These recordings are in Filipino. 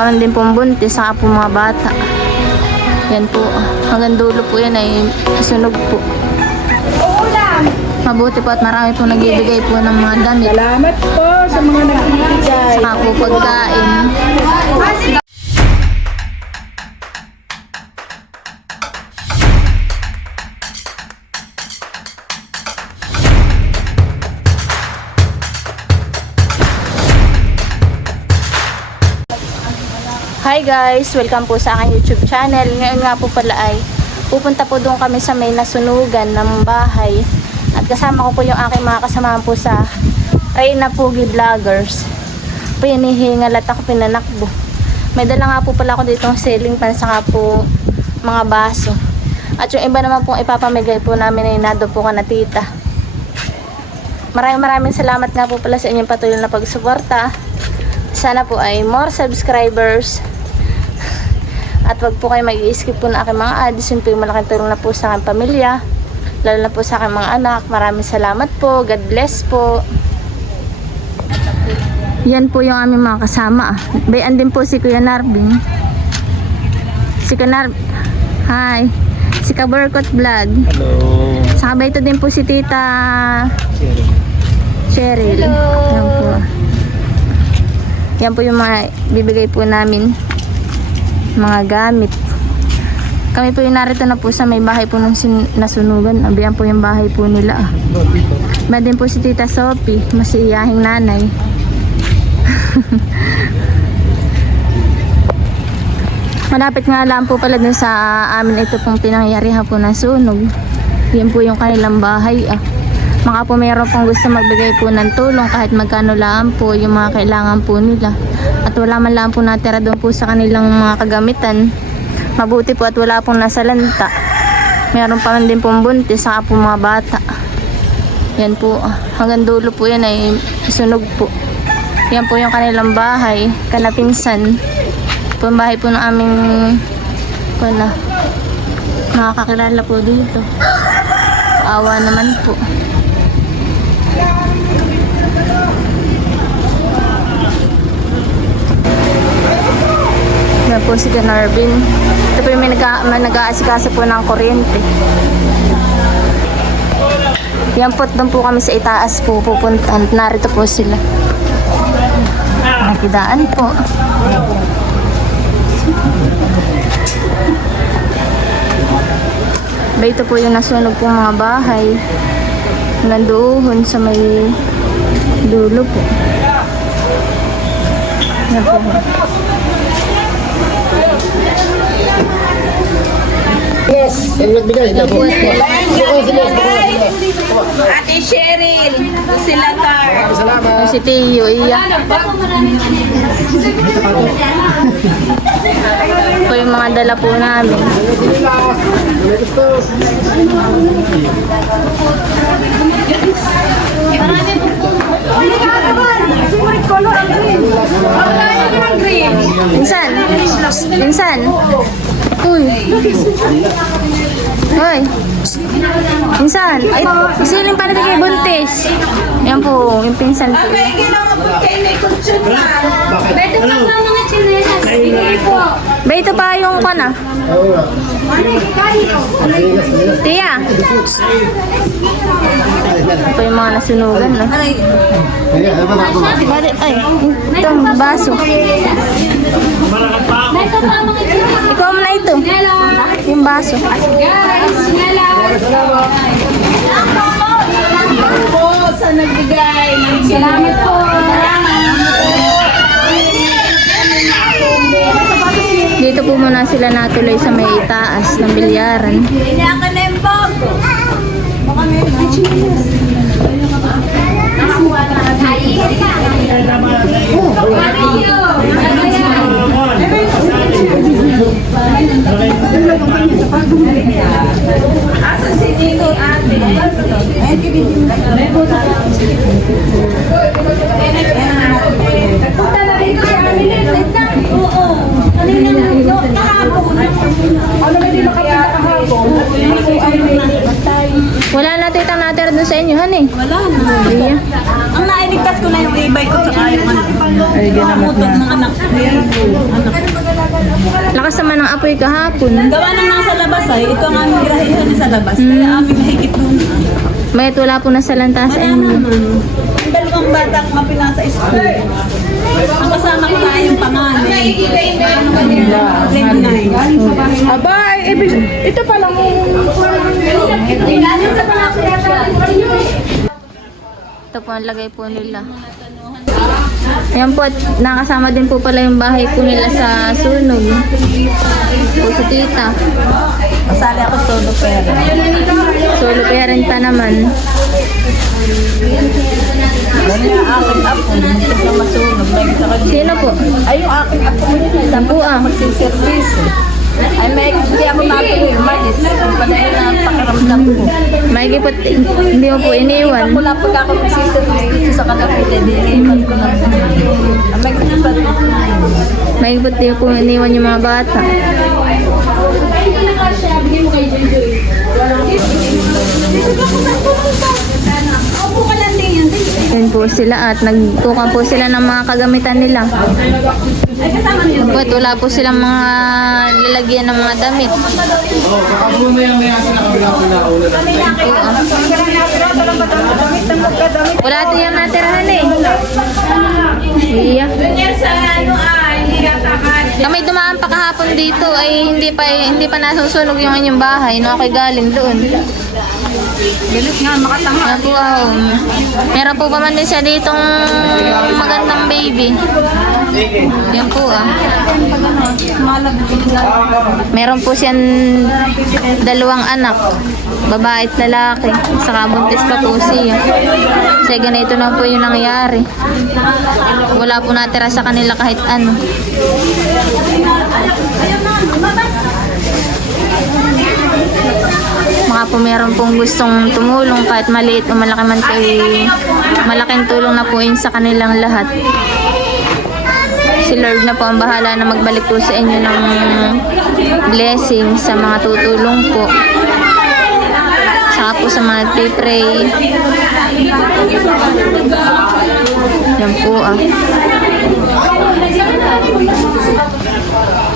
pa man din pong buntis, saka po mga bata. Yan po, hanggang dulo po yan ay sunog po. Mabuti po at marami po nagbibigay po ng mga damit. Salamat po sa mga nagbibigay. Saka po pagkain. Hi guys! Welcome po sa aking YouTube channel. Ngayon nga po pala ay pupunta po doon kami sa may nasunugan ng bahay. At kasama ko po yung aking mga kasamahan po sa Reyna Pugi Vloggers. Po hinihingal at ako pinanakbo. May dala nga po pala ako ditong ceiling fan saka po mga baso. At yung iba naman pong ipapamigay po namin ay nado po ka na tita. Maraming salamat nga po pala sa inyong patuloy na pagsuporta. Sana po ay more subscribers. At wag po kayo mag-i-skip po na aking mga ads. Yun po yung malaking tulong na po sa aking pamilya. Lalo na po sa aking mga anak. Maraming salamat po. God bless po. Yan po yung aming mga kasama. Bayan din po si Kuya Narbin. Si Kuya Hi. Si Kaburkot Vlog. Hello. Saka ito din po si Tita Cheryl. Hello. Yan po. Yan po yung mga bibigay po namin. Mga gamit. Kami po yung narito na po sa may bahay po ng nasunugan. Abiyan po yung bahay po nila. Ba din po si Tita Sophie, masiyahing nanay. Malapit nga lang po pala dun sa amin ito pong pinangyarihan po ng sunog. Yan po yung kanilang bahay. Mga po mayroon pong gusto magbigay po ng tulong kahit magkano lang po yung mga kailangan po nila. At wala man lang po natira doon po sa kanilang mga kagamitan. Mabuti po at wala pong nasalanta. Mayroon pa man din pong buntis saka po mga bata. Yan po, hanggang dulo po yan ay sunog po. Yan po yung kanilang bahay, kanapinsan. Po yung bahay po ng aming nakakakilala po dito. Awa naman po. Yan po si Ganarbin. Ito po yung may nag-aasikaso po ng kuryente. Yan po, doon po kami sa itaas po pupunta. Narito po sila. Nakidaan po. Ito po yung nasunog pong mga bahay. Nandoon sa may dulo po. Yan po. Yes, ang nagbigay. Ate Cheryl, sila Tar. Salamat. Si Tiyo, iya. Po yung mga dala po namin. Insan? Insan? Uy. Hoy. Insan? Ay, isiling pala kay buntis. Yan po, yung pinsan po. Beto pa yung kana. Tia. Ito yung mga nasunugan, no? Ay, itong baso. Ikaw mo na ito. Yung baso. Salamat po sa nagbigay. Salamat po. Dito po muna sila natuloy sa may itaas ng bilyaran. Asa si Dito ate? Nagpunta na dito si Amin. Oo. Kanina na dito. Ano ba din makakita kahapon? Wala na tita natira dun sa inyo, han eh. Wala na. Iya. Ang nailigtas ko na yung e-bike ko sa yung ano. Ay, ginamot na. Ng anak. Lakas naman ng apoy kahapon. Gawa nang nasa labas ay, ito ang aming grahihan sa labas. Kaya aming nahigit doon. May wala po na sa lantas. Kaya naman. Ang dalawang bata ko mapinasa school. Ang kasama ko na yung panganay. Grade 9. Aba, ito pa lang. Ito po ang lagay po nila. Ayan po, at nakasama din po pala yung bahay po nila sa sunog. Po si tita. Masali ako solo pero. Solo parent pa naman. Dahil yung aking apo, hindi ko masunog. May gusto ko din. Sino po? Ay, yung aking apo mo yun. Sampu ah. Magsiservice. Ay, may hindi ako matuloy. Umalis. Ang panay na ang pakiramdam ko. Maigi po, hindi mo po iniwan. Wala pag ako magsiservice dito sa Kalapite, diniwan ko lang. Ang may gusto pa rin. Maigi po, hindi po iniwan yung mga bata. Yun po sila at nagtukan po sila ng mga kagamitan nila. But wala po silang mga lalagyan ng mga damit. Wala ito yung natirahan eh. Iya. Kami dumaan pa kahapon dito ay hindi pa nasusunog yung inyong bahay. No, ako'y galing doon. Bilis nga, makatanga. Yan po, meron po pa man din siya ditong magandang baby. Yan po Meron po siyang 2 anak. Babae at lalaki. Saka buntis pa po siya. Kasi ganito na po yung nangyari. Wala po natira sa kanila kahit ano. Mga po meron pong gustong tumulong kahit maliit o malaki man po, malaking tulong na po yun sa kanilang lahat. Si Lord na po ang bahala na magbalik po sa inyo ng blessing sa mga tutulong po. Saka po sa mga nagpipray. Yan po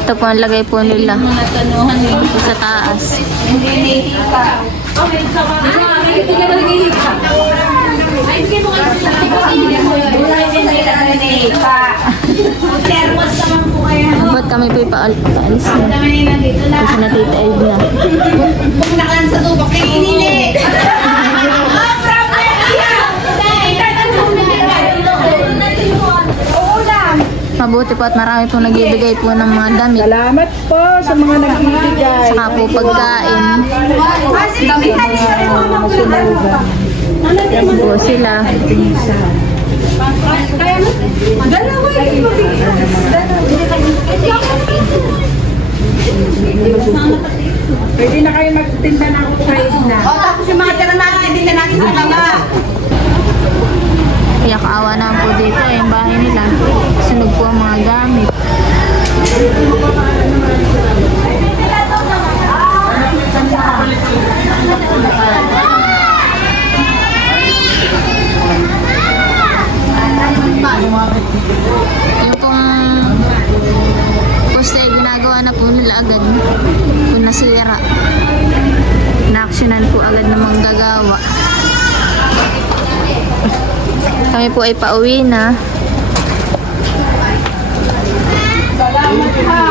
Ito po ang lagay po nila sa taas. Ba't kami po ipaalis na? Kasi natita Edna. Kung nakalan sa tubak, kaya inili. Mabuti po at marami po nagbibigay po ng mga damit. Salamat po sa mga nagbibigay. Saka po pagkain. Yan po sila. Pwede na kayo magtinda ng kahit na. Tapos yung mga tira natin, hindi na natin sa kama. Kaya kaawa naman po dito yung bahay nila. Sunog po ang mga gamit. Yung pong poste ginagawa na po nila agad kung nasira. Na-actionan po agad ng manggagawa. Kami po ay pauwi na. Salamat ha.